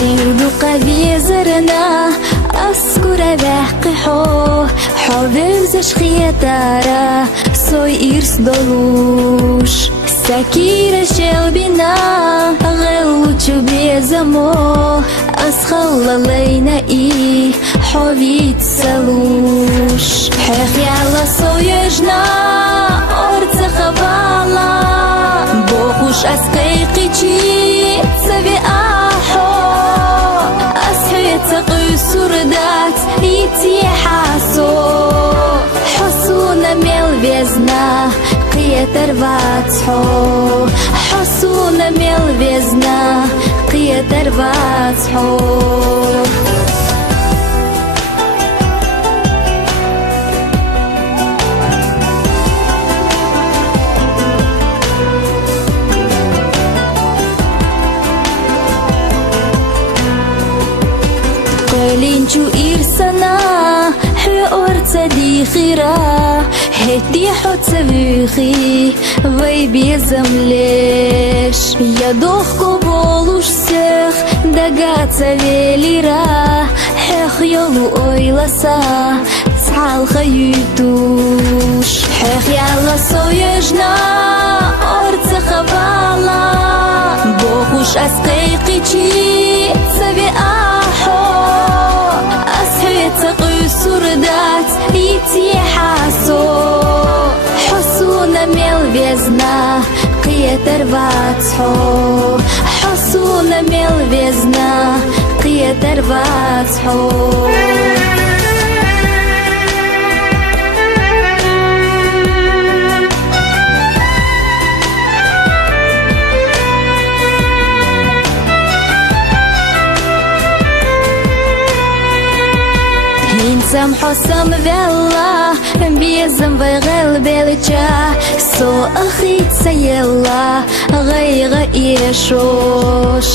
سيرو قبيزرنا أسكر بحقحو حافظش خيتارا سوي إرس دلوش سكير شلبنا غلوش بيزمو أسخل لينا إيه حويت سلوش حيخ يالا سويجنا أرز خبالا بوخوش أسقيقي سبي أحو أسحيت قيسور دات يتي حاسو حسونا ميل بيزنا قيتر باتحو حسونا ميل بيزنا قيتر باتحو لينجو إرسنا حور صديقيرا هدي حد سبيخي وي بيزمليش يا دوخكو بولوش سيخ دقات سبيليرا حيخ يلو أويلسا تعال خيوتوش حيخ يالا سويجنا أرز خبالا بوخوش أسقيقي سبي قيسور دات يتي حاسو حسونا ميل بيزنا قيتر باتحو حسونا ميل بيزنا قيتر باتحو سم حسم فيلا بيزم بغل بلجا سو أخيت سيلا غيغ يشوش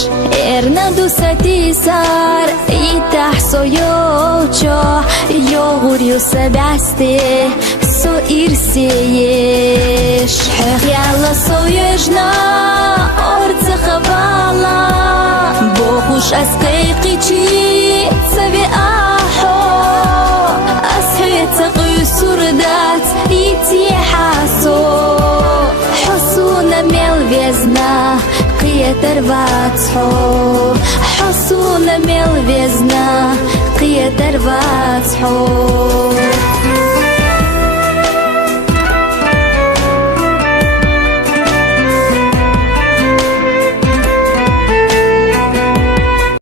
إرنا دوستي سار يتحسو يوچو يوغور يسبعستي سو إرسيش حيخ يالا سو يجنا أرز خبالا بوخوش أسقيقي سبي قيسور دات يتي حاسو حسونا ميل بيزنا قيتر باتحو حسونا ميل بيزنا قيتر باتحو